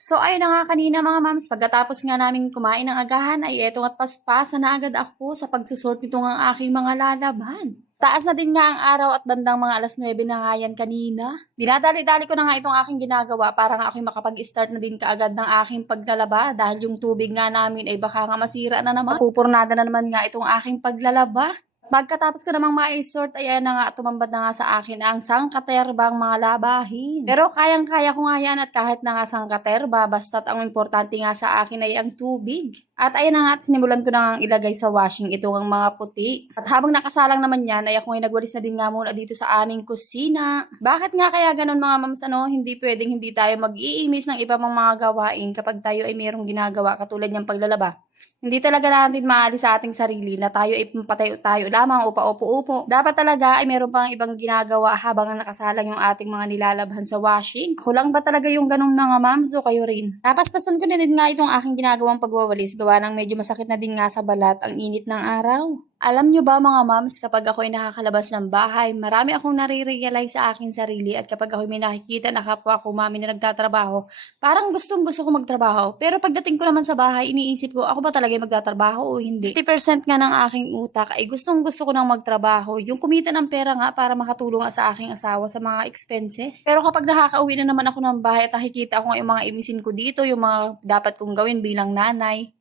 So ayun na nga kanina mga mams, pagkatapos nga namin kumain ng agahan ay eto at paspasan na agad ako sa pagsusort nito ng aking mga lalaban. Taas na din nga ang araw at bandang mga alas 9 na nga yan kanina. Dinadali-dali ko na nga itong aking ginagawa para nga ako'y makapag-start na din kaagad ng aking paglalaba dahil yung tubig nga namin ay baka nga masira na naman. Pupurnada na naman nga itong aking paglalaba. Pagkatapos ko namang ma-sort, ayan na nga, tumambad na nga sa akin ang sangkaterbang mga labahin. Pero kayang-kaya ko nga yan at kahit na nga sangkaterba, basta't ang importante nga sa akin ay ang tubig. At ayan na nga, at sinimulan ko na nga ilagay sa washing itong mga puti. At habang nakasalang naman yan, ay ako ay nagwalis na din nga muna dito sa aming kusina. Bakit nga kaya ganun mga mams, hindi pwedeng hindi tayo mag-iimis ng iba pang mga gawain kapag tayo ay mayroong ginagawa katulad niyang paglalaba. Hindi talaga natin maalis sa ating sarili na tayo ay patayo-tayo lamang o paupo-upo. Dapat talaga ay meron pang ibang ginagawa habang nakasalang yung ating mga nilalabhan sa washing. Ako lang ba talaga yung ganun mga mams o kayo rin? Napaspasan ko na din nga itong aking ginagawang pagwawalis gawa ng medyo masakit na din nga sa balat ang init ng araw. Alam nyo ba mga mams, kapag ako ay nakakalabas ng bahay, marami akong nare-realize sa aking sarili at kapag ako may nakikita na kapwa ko mami na nagtatrabaho, parang gustong gusto ko magtrabaho. Pero pagdating ko naman sa bahay, iniisip ko, ako ba talaga magtatrabaho o hindi? 50% nga ng aking utak ay gustong gusto ko nang magtrabaho. Yung kumita ng pera nga para makatulong nga sa aking asawa sa mga expenses. Pero kapag nakakauwi na naman ako ng bahay at nakikita ko nga yung mga imisin ko dito, yung mga dapat kong gawin bilang nanay,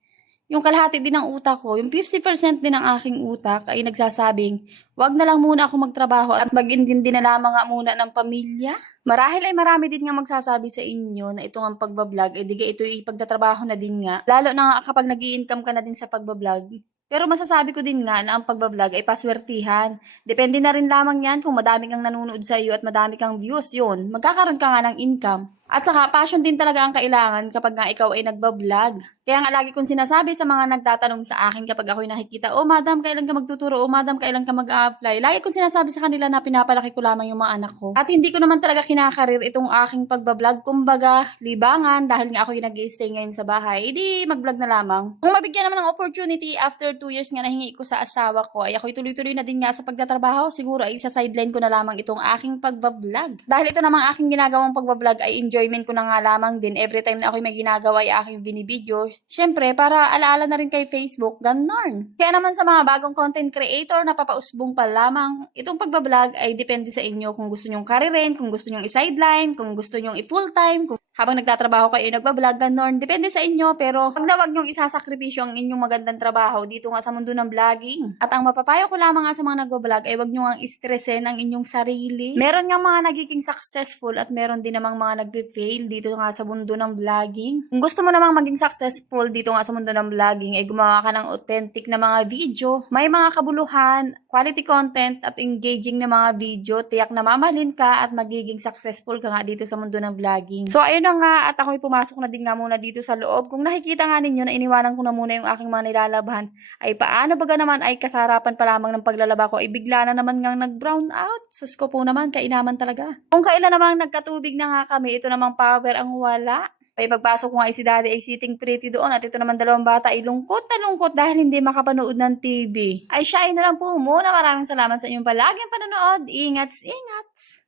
yung kalahati din ng utak ko, yung 50% din ng aking utak ay nagsasabing, wag na lang muna ako magtrabaho at mag-intindi na lamang nga muna ng pamilya. Marahil ay marami din nga magsasabi sa inyo na ito ang pagbablog, eh diga ito ipagtatrabaho na din nga. Lalo na nga kapag nag-i-income ka na din sa pagbablog. Pero masasabi ko din nga na ang pagbablog ay paswertihan. Depende na rin lamang yan kung madami kang nanonood sa iyo at madami kang views, yun. Magkakaroon ka nga ng income. At saka, passion din talaga ang kailangan kapag nga ikaw ay nagbablog. Kaya nga lagi kong sinasabi sa mga nagtatanong sa akin kapag ako'y nakikita, oh madam, kailan ka magtuturo? Oh madam, kailan ka mag-a-apply? Lagi kong sinasabi sa kanila na pinapalaki ko lamang yung mga anak ko. At hindi ko naman talaga kinakarir itong aking pagbablog. Kumbaga, libangan dahil nga ako'y nag-i-stay ngayon sa bahay. Hindi mag-vlog na lamang. Kung mabigyan naman ng opportunity after 2 years nga nahingi ko sa asawa ko, ay ako'y tuloy-tuloy na din nga sa pagtatrabaho. Siguro ay sa sideline ko na lamang itong aking pagbablog. Dahil ito namang aking ginagawang pagbablog ay enjoyment ko na nga lamang din every time na ako'y may ginagawa ay aking binibideo. Syempre, para alaala na rin kay Facebook, ganon. Kaya naman sa mga bagong content creator na papausbong pa lamang, itong pagbablog ay depende sa inyo kung gusto nyong karirin, kung gusto nyong i-sideline, kung gusto nyong i-full time, kung habang nagtatrabaho kayo nagbablog, ganon. Depende sa inyo, pero wag na wag nyong isasakripisyo ang inyong magandang trabaho dito nga sa mundo ng vlogging. At ang mapapayo ko lamang nga sa mga nagbablog ay wag nyo ang istresin ang inyong sarili. Meron nga mga nagiging successful at meron din namang mga nagbe-fail dito nga sa mundo ng vlogging. Kung gusto mo namang maging successful dito nga sa mundo ng vlogging, ay gumawa ka ng authentic na mga video. May mga kabuluhan, quality content at engaging na mga video. Tiyak na mamahalin ka at magiging successful ka nga dito sa mundo ng vlogging. So ayun na nga, at ako'y pumasok na din nga muna dito sa loob. Kung nakikita nga ninyo na iniwanan ko na muna yung aking mga nilalabhan, ay paano baga naman ay kasarapan pa lamang ng paglalaba ko ay bigla na naman ngang nag-brown out. Sus ko po naman, kainaman talaga. Kung kailan namang nagkatubig na nga kami, ito namang power ang wala. Ay pagpasok ko nga si daddy ay sitting pretty doon at ito naman dalawang bata ay lungkot na lungkot dahil hindi makapanood ng TV. Ay siya ay na lang po muna. Maraming salamat sa inyong palaging panonood. Ingat, ingat!